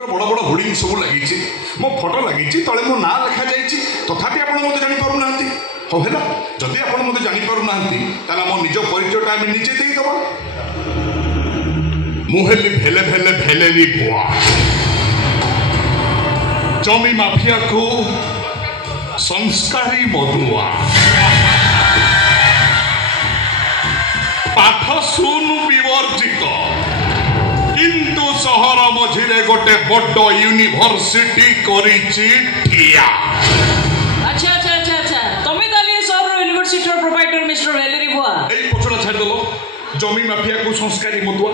बड़ बड़ होर्डिंग सब लगी मो फोटो लगी तले मो ना लिखा जाइए तथापि आप जापर ना हाँ है जदि आप जापर ना मो निज परिचयटा आम निजे देदेव मुहेली भेले भेले भेलेरी बुआ जमी माफिया को संस्कारी मधुआ पाठ सुन विवर्जित किंतु सहर मझिरे गोटे बड़ यूनिवर्सिटी करिछि ठिया। अच्छा अच्छा अच्छा अच्छा तमे ताले सहर यूनिवर्सिटी रो प्रोवाइडर मिस्टर वेलेरी बुआ एई पछड़ा छाड़ दलो जमी माफिया को संस्कारी मधुआ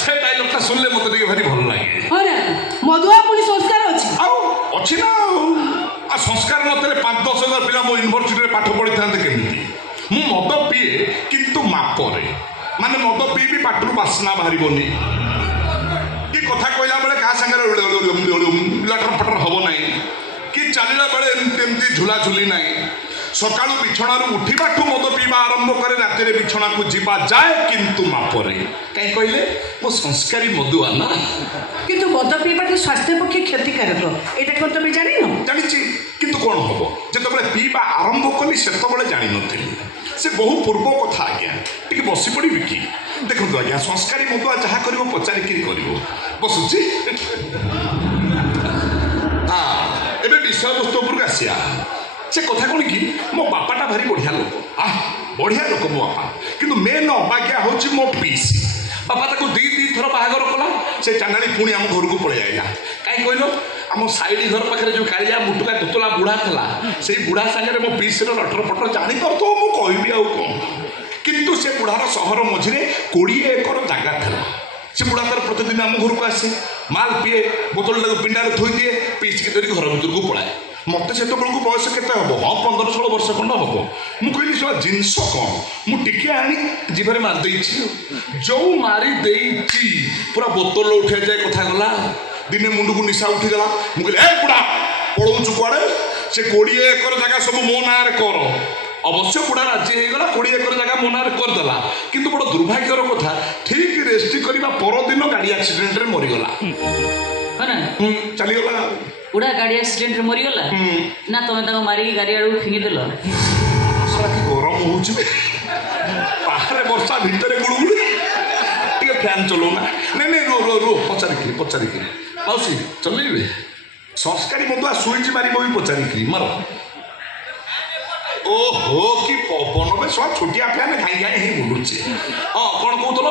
से डायलॉग ता सुनले मते टिके भारी भल लागे। अरे मधुआ पुनी संस्कार अछि आउ अछि ना आ संस्कार नतले 5-10 हजार पिला मो यूनिवर्सिटी रे पाठ पढि थांते केमिति मु मद पिए किंतु मापरे माने मद पी भी पाटरू बासना बाहर कि कथा कहला बेले क्या सागर लटर पटर हम ना कि चलला बेले एमती झुला झुली ना सकाळु बिछणारू उठिबाठू मद पीवा आरंभ करे रातिर बिछणा को जीवा जाए किंतु मापरे कहीं कहले मो संस्कारी मधुआ ना किंतु मद पीवा स्वास्थ्य पक्षे क्षतिकारक एटा कोन तमे जानि न जानिछि किंतु कोन हबो जेतबेले पीवा आरंभ कली सेतबेले जानि नथिली से बहु पूर्व कथा आज्ञा टी बसी पड़ी कि देखो आज्ञा संस्कारी मधुआ जहाँ कर पचारिक बसुची हाँ एवं विषय वस्तु उपरक आसिया से कथा कौन कि मो बापाटा भारी बढ़िया लोक बढ़िया लोक मो बापा किंतु मेन अबाज्ञा हूँ मो पीसी बापा ताको दी थर बाहागर कला से चांडाणी पुणी आम घर को पलि आईला कहीं कहल आम साइड घर पाखे जो कालिया मुटुका तोतला बुढ़ा था से बुढ़ा सागर मो पीसर लटर पटर जापर तो मुझे कहबी आउ कौन किंतु से बुढ़ार सहर मझिरे 20 एकर जगह था से बुढ़ा तार प्रतिदिन आम घर को आसे माल पीए बोतल टाक पिंडारे थोई दिए पीस के धरिक घर भर को पलाए मत से बयस केते हम हाँ 15-16 वर्ष खंड हम मुझे सब जिनस कौन मुझे आनी जीवन मारिदे जो मारिदे पूरा बोतल उठे जाए कथा गला दिने मुंड को निशा उठीगला मुझे बुढ़ा पलाऊँ कुआड़े से 20 एकर जगह सब मो ना कर अवश्य बुढ़ा राजी होगा 20 एकर जगह मो ना करदेला किंतु बड़ दुर्भाग्यर कथा ठीक रेजिस्ट्री करने परदिन गाड़ी एक्सीडेंट रे मरीगला चलीगला बुढ़ा गाड़ी एक्सीडेंट रे मरीगला ना तुम ताको मारिकी गाड़ी आड़ू फिंगिदेल गरम हो बाहर वर्षा भितर गुड़गुड़ी टे फैन चलो ना नहीं नहीं रो रो रो पचारिक मौसी चलेबे संस्कारी मधुआ सुईच मार पचारिक मार ओहो कि पवन में सब छोटिया फैन घाई घाई ही बुलुचे हाँ कौन कहूल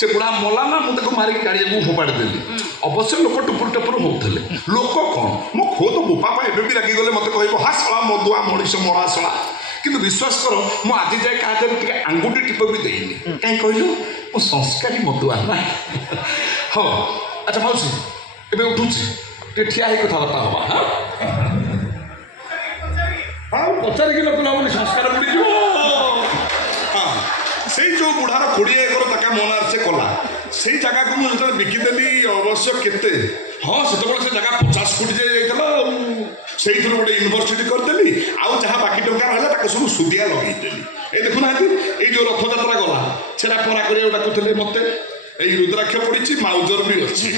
से बुढ़ा मला ना मुझे मारिक गाड़ी को फोपाड़ी देली अवश्य लोक टुपुर टपुर होते लोक कौन मो खुद बोपा एवं भी रागिगले मत कह हा शला मधुआ मनीष मरा शला किंतु विश्वास कर मु आज जाए क्या आंगुठी टिप भी देनी कहीं कहलु मो संस्कारी मधुआ ना हाँ अच्छा मौसी एवं उठुची ठिया ही कथबार्ता हवा हाँ हाँ पचारिक लोक ना संस्कार बुड़ी हाँ से जो बुढ़ार 20 एकर जगह मोनार से कला से जगह को मुझे बिकिदेली अवश्य केते हाँ से जगह 50 फुट जाइला से गोटे यूनिवर्सिटी करदेली आउ जहाँ बाकी टंका रहा सब सुदिया लगेदेली ये देखुना ये जो रथ यात्रा गला सेटा परा कर मत रुद्राक्ष पड़ी माउजर भी अच्छी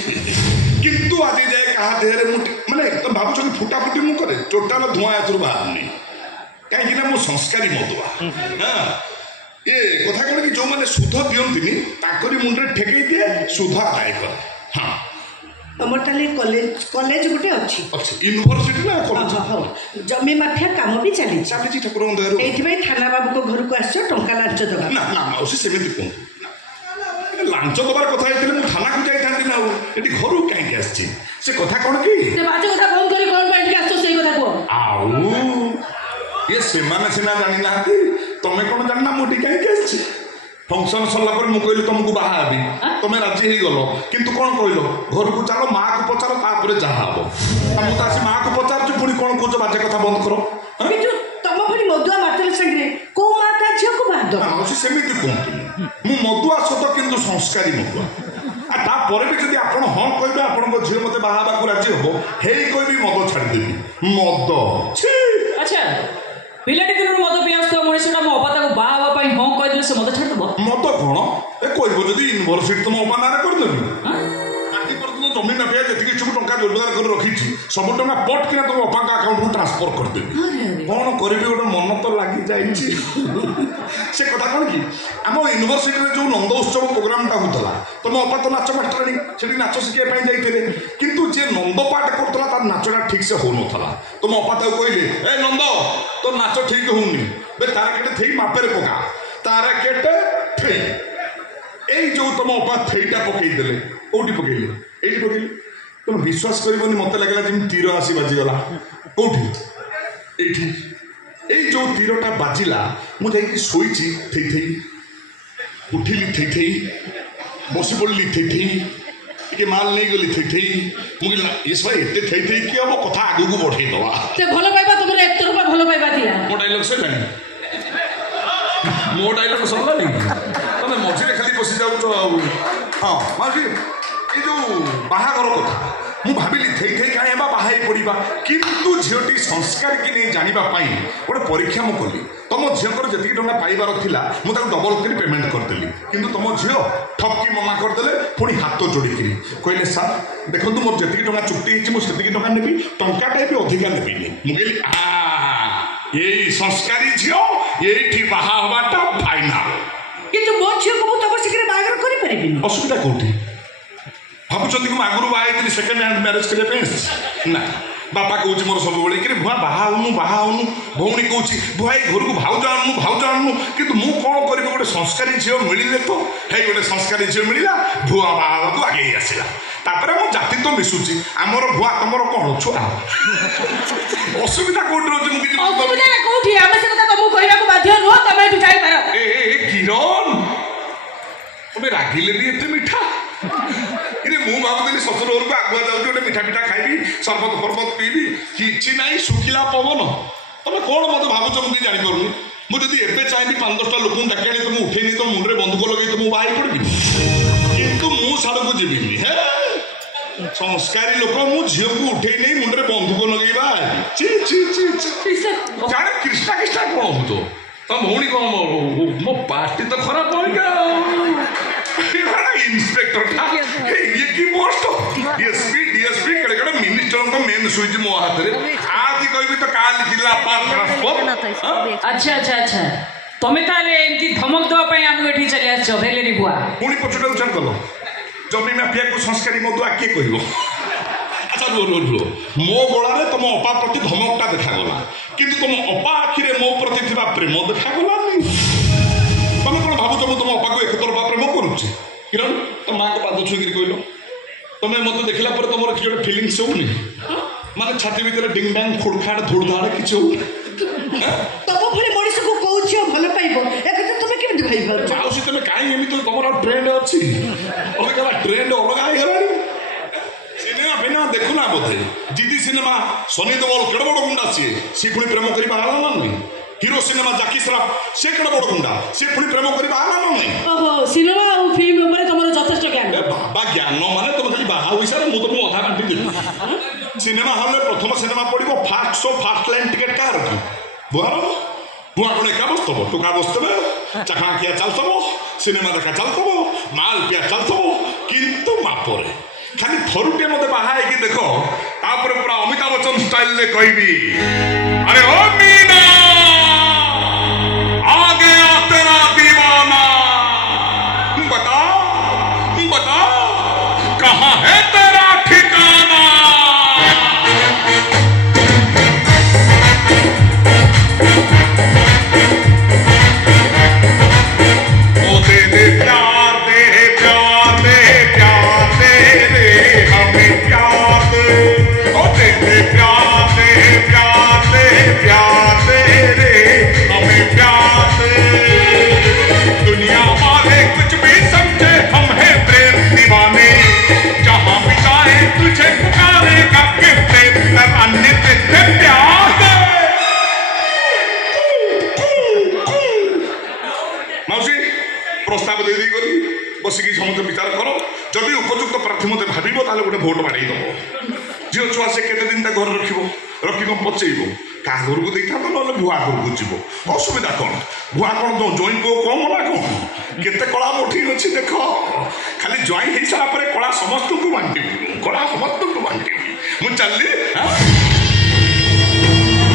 किंतु आज जाए क्या देहरे माने तुम भावुँ फुटाफुटी मुझे करे टोटाल धुआं एथुर बाहर कहीं मो संस्कारी मधुआ हाँ ये कथा कौन कि जो मैंने सुध दिखती मुंडे ठेकई दिए सुध आदाय कर हाँ तुम कॉलेज गोटे अच्छी यूनिवर्सिटी ना कॉलेज जमी माफिया काम भी चली ठाकुर दयार थाना बाबू को घर को आस टंका लांच दबा ना ना माउसी सेमती कहूँ लांच दबार कथा मुझे थाना को जाइए ना ये घर कहीं आसी से कथा कौन कि कथा कौन कर कौन बैठ आस से कथा कह आउ ये सेमाने सिना जानी ना तमें कौन जानना मुझे कहीं आसी फंक्शन सरला मुझे कहली तुमको बाहाबी तुम्हें राजी हो गल किंतु कौन कहल घर को चलो माँ को पचार तापर जहाँ हम मुझे आसी माँ को पचार पुणी कौन कौच बाजे कथा बंद कर तुम पुणी मधुआ मातल संगे कौ माँ का झील को बाहर सेमती कहतु मु मधुआ सत किंतु संस्कारी मधुआ तापर भी जब आप हाँ कहे आप झील मत बाहा राजी हम हे कह मद छाड़देवी मद अच्छा पिलाटी दिन मद पिया मनीषा मो अपा बाहा हाँ कहदे से मद छाड़देव मद कौन ए कह यूनिवर्सिटी तुम अपा ना करदेवी ଜମି ମାଫିଆ ଯେତିକି ସବୁ ଟଙ୍କା ରୋଜଗାର କରି ରଖିଛି ସବୁ ଟଙ୍କା ପଟ୍ କିନା ତମ ବାପାଙ୍କ ଆକାଉଣ୍ଟକୁ ଟ୍ରାନ୍ସଫର କରିଦେବି। କ'ଣ କରିବି ଗୋଟେ ମନ ତ ଲାଗିଯାଇଛି। ସେ କଥା କ'ଣ କି ଆମ ୟୁନିଭର୍ସିଟିରେ ଯେଉଁ ନନ୍ଦ ଉତ୍ସବ ପ୍ରୋଗ୍ରାମଟା ହେଉଥିଲା ତମ ବାପା ତ ନାଚ ମାଷ୍ଟରାଣୀ ସେଠି ନାଚ ଶିଖିବା ପାଇଁ ଯାଇଥିଲେ କିନ୍ତୁ ଯିଏ ନନ୍ଦ ପାଠ କରୁଥିଲା ତାର ନାଚଟା ଠିକ୍ ସେ ହେଉନଥିଲା। ତମ ବାପା ତାକୁ କହିଲେ ଏ ନନ୍ଦ ତୋ ନାଚ ଠିକ୍ ହେଉନି ବେ ତାର କେଟେ ଥେଇ ମାପେରେ ପକା ତାର କେଟେ ଥେଇ ଏଇ ଯେଉଁ ତମ ବାପା ଥେଇଟା ପକେଇଦେଲେ କୋଉଠି ପକେଇଲେ ଏଇଠି ପକେଇଲେ ତମେ ବିଶ୍ୱାସ କରିବନି ମୋତେ ଲାଗିଲା ଯେମିତି ତୀର ଆସି ବାଜିଗଲା କୋଉଠି ଏଇଠି ଏଇ ଯେଉଁ ତୀରଟା ବାଜିଲା ମୁଁ ଯାଇକି ଶୋଇଛି ଥେଇ ଥେଇ ଉଠିଲି ଥେଇ ଥେଇ ବସି ପଡ଼ିଲି ଥେଇ ଥେଇ ଟିକେ ମାଲ ନେଇଗଲି ଥେଇ ଥେଇ ମୁଁ କହିଲି ଏ ସହ ଏତେ ଥେଇ ଥେଇ କି ହବ କଥା ଆଗକୁ ବଢ଼େଇଦବା। ସେ ଭଲ ପାଇବା ତମର ଏକତରଫା ଭଲ ପାଇବା ଥିଲା। ମୋ ଡାଇଲଗ ସରିଲାଣି ମୋ ଡାଇଲଗ ସରିଲାନି ତମେ ମଝିରେ ଖାଲି ବସି ଯାଉଛ ଆଉ। ହଁ ମାଉସୀ ଏ ଯେଉଁ ବାହାଘର କଥା ମୁଁ ଭାବିଲି ଥେଇ ଥେଇ କାହିଁ ହେବା ବାହା ହେଇ ପଡ଼ିବା କିନ୍ତୁ ଝିଅଟି ସଂସ୍କାରକି ନେଇ ଜାଣିବା ପାଇଁ ଗୋଟେ ପରୀକ୍ଷା ମୁଁ କଲି। ତମ ଝିଅଙ୍କର ଯେତିକି ଟଙ୍କା ପାଇବାର ଥିଲା ମୁଁ ତାକୁ ଡବଲ କରି ପେମେଣ୍ଟ କରିଦେଲି କିନ୍ତୁ ତମ ଝିଅ ଠକି ମନା କରିଦେଲେ ପୁଣି ହାତ ଯୋଡ଼ିକିରି କହିଲେ ସାର୍ ଦେଖନ୍ତୁ ମୋର ଯେତିକି ଟଙ୍କା ଚୁକ୍ତି ହେଇଛି ମୁଁ ସେତିକି ଟଙ୍କା ନେବି ଟଙ୍କାଟେ ବି ଅଧିକା ନେବିନି। ମୁଁ କହିଲି ଏଇ ସଂସ୍କାରୀ ଝିଅ ଏଇଠି ବାହା ହବାଟା ଫାଇନାଲ। କିନ୍ତୁ ମୋ ଝିଅକୁ ମୁଁ ତମ ଶୀଘ୍ର ବାହାଘର କରିପାରିବିନି। ଅସୁବିଧା କୋଉଠି ଭାବୁଛନ୍ତି କି ମୁଁ ଆଗରୁ ବାହା ହେଇଥିଲି ସେକେଣ୍ଡ ହ୍ୟାଣ୍ଡ ମ୍ୟାରେଜ କରିବା ପାଇଁ ନା ବାପା କହୁଛି ମୋର ସବୁବେଳେ କି ଭୁଆ ବାହା ହଉନୁ ଭଉଣୀ କହୁଛି ଭୁଆ ଏଇ ଘରକୁ ଭାଉଜ ଆଣୁନୁ କିନ୍ତୁ ମୁଁ କ'ଣ କରିବି ଗୋଟେ ସଂସ୍କାରୀ ଝିଅ ମିଳିଲେ ତ ହେଇ ଗୋଟେ ସଂସ୍କାରୀ ଝିଅ ମିଳିଲା ଭୁଆ ବାହା ହେବାକୁ ଆଗେଇ ଆସିଲା ତାପରେ ମୋ ଜାତି ତ ମିଶୁଛି ଆମର ଭୁଆ ତମର କ'ଣ ଛୁଆ ଅସୁବିଧା କୋଉଠି ରହୁଛି ମୁଁ କିଛି କୋଉଠି ଆମେ ସେ କଥା ତମକୁ କହିବାକୁ ବାଧ୍ୟ ନୁହଁ ତମେ ଏଠୁ ଯାଇପାର। କିରଣ ତମେ ରାଗିଲେ ବି ଏତେ ମିଠା ଇରେ ମୁଁ ଭାବୁଥିଲି ଶ୍ୱଶୁର ଘରକୁ ଆଗୁଆ ଯାଉଛି ଗୋଟେ ମିଠା ପିଠା ଖାଇବି ସରବତ ଫରବତ ପିଇବି କିଛି ନାହିଁ ଶୁଖିଲା ପବନ। ତମେ କ'ଣ ମୋତେ ଭାବୁଛ ମୁଁ କିଛି ଜାଣିପାରୁନି। ମୁଁ ଯଦି ଏବେ ଚାହିଁବି 5-10ଟା ଲୋକଙ୍କୁ ଡାକି ଆଣି ତମକୁ ଉଠେଇ ନେଇ ତମ ମୁଣ୍ଡରେ ବନ୍ଧୁକ ଲଗେଇ ତମକୁ ବାହା ହେଇ ପଡ଼ିବି କିନ୍ତୁ ମୁଁ ସାଡ଼କୁ ଯିବିନି। ହେ ସଂସ୍କାରୀ ଲୋକ ମୁଁ ଝିଅକୁ ଉଠେଇ ନେଇ ମୁଣ୍ଡରେ ବନ୍ଧୁକ ଲଗେଇବା ଜାଣେ କ୍ରିଷ୍ଣା କ'ଣ ହଉଛ ତମ ଭଉଣୀ କ'ଣ ମୋ ପାର୍ଟି ତ ଖରାପ ହୋଇଗା ଇନ୍ସପେକ୍ଟରଟା ଇଏ କି ପୋଷ୍ଟ ଡିଏସ୍ପି କେଡ଼େ ମିନିଷ୍ଟରଙ୍କ ମେନ୍ ସୁଇଚ୍ ମୋ ହାତରେ ଆଜି କହିବି ତ କାଲି ଜିଲ୍ଲା ଆଚ୍ଛା ତମେ ତାହେଲେ ଏମିତି ଧମକ ଦେବା ପାଇଁ ଆମକୁ ଏଠି ଚାଲି ଆସିଛ ଭେଲେରି ବୁଆ ପୁଣି ପଛଟା ଛାଡ଼ିଦେଲ ଜମି ମାଫିଆକୁ ସଂସ୍କାରୀ ମଧୁଆ କିଏ କହିବ। ଆଚ୍ଛା ରୁହ ମୋ ଗଳାରେ ତମ ଅପା ପ୍ରତି ଧମକଟା ଦେଖାଗଲା କିନ୍ତୁ ତମ ଅପା ଆଖିରେ ମୋ ପ୍ରତି ଥିବା ପ୍ରେମ ଦେଖାଗଲାନି। ତମେ କ'ଣ ଭାବୁଛ ମୁଁ ତମ ଅପାକୁ ଏକତରଫା ପ୍ରେମ କରୁଛି? କିରଣ ତମ ମାଆଙ୍କ ପାଦ ଛୁଇଁକିରି କହିଲ ତମେ ମୋତେ ଦେଖିଲା ପରେ ତମର କିଛି ଗୋଟେ ଫିଲିଙ୍ଗସ୍ ହଉନି ମାନେ ଛାତି ଭିତରେ ଡିଙ୍ଗ ଡାଙ୍ଗ ଖୁଡ଼ଖାଡ଼ ଧୁଡ଼ଧାଡ଼ କିଛି ହଉନି? ତମ ଭଳି ମଣିଷକୁ କୋଉ ଝିଅ ଭଲ ପାଇବ ଏକଥା ତମେ କେମିତି ଭାବିପାରୁଛ? ମାଉସୀ ତମେ କାହିଁ ଏମିତି ତମର ଟ୍ରେଣ୍ଡ ଅଛି ଅଲଗା ଟ୍ରେଣ୍ଡ ଅଲଗା ହେଇଗଲାଣି। ସିନେମା ଦେଖୁନା ବୋଧେ ଜିଦି ସିନେମା ସନି ଦେଓଲ କେଡ଼େ ବଡ଼ ଗୁଣ୍ଡା ସିଏ ପୁଣି ପ୍ରେମ କରି ବାହା ହେଲା ନା ନାହିଁ। ହିରୋ ସିନେମା ଜାକି ଶ୍ରଫ ସେ କେଡ଼େ ବଡ଼ ଗୁଣ୍ଡା ସିଏ ପୁଣି ପ୍ରେମ କରି ବାହା ହେଲା ନା ନାହିଁ। ଓହୋ ସିନେମା ଆଉ ଫିଲ୍ମ ଉପରେ ତମର ଯଥେଷ୍ଟ ଜ୍ଞାନ। ବାବା ଜ୍ଞାନ ମାନେ ତମେ ଖାଲି ବାହା ହୋଇସାର ମୁଁ ତମକୁ ଅଧା ବାଣ୍ଟି ଦେବି। ସିନେମା ହଲରେ ପ୍ରଥମ ସିନେମା ପଡ଼ିବ first show first line ticket କାହାର କି ବୁହାର ବୁଆ କ'ଣ ଏକା ବସିଥିବ ଟୋକା ବସିଥିବେ ଚାଖା ଖିଆ ଚାଲୁଥିବ ସିନେମା ଦେଖା ଚାଲୁଥିବ ମାଲ ପିଆ ଚାଲୁଥିବ କିନ୍ତୁ ମାପରେ ଖାଲି ଥରୁଟିଏ ମୋତେ ବାହା ହେଇକି ଦେଖ ତାପରେ ପୁରା ଅମିତାଭ ବଚ୍ଚନ ଷ୍ଟାଇଲରେ କହିବି ଆରେ ଓ मीना आ गया तेरा दीवाना बता कहाँ है तेरा ठिकाना। ओ दे दे प्यार दे प्यार दे प्यार दे रे हमें प्यार दे ओ दे दे प्यार दे प्यार दे प्यार दे रे हमें प्यार दे। दुनिया वाले कुछ भी समझे हम हैं प्रेम दीवाने जहाँ भी चाहे तुझे पुकारेगा कि प्रेम तराने तेरे प्यार दे। माउसी प्रस्ताव दे दी गली बसिकी समस्त विचार कर जदि उपयुक्त प्रार्थी मत भाव ताले गोटे भोट बाड़े दब झील छुआ से केते दिन घर रखिब ରଖି କ'ଣ ପଚେଇବ କାହା ଘରକୁ ଦେଇଥାନ୍ତ ନହେଲେ ଭୁଆ ଘରକୁ ଯିବ ଅସୁବିଧା କ'ଣ ଭୁଆ କ'ଣ ତ ଜଇଁ ପୁଅ କମ ନା କ'ଣ କେତେ କଳା ମୋଠି ଅଛି ଦେଖ ଖାଲି ଜଇଁ ହେଇସାରିଲା ପରେ କଳା ସମସ୍ତଙ୍କୁ ବାଣ୍ଟିବି କଳା ସମସ୍ତଙ୍କୁ ବାଣ୍ଟିବି ମୁଁ ଚାଲିଲି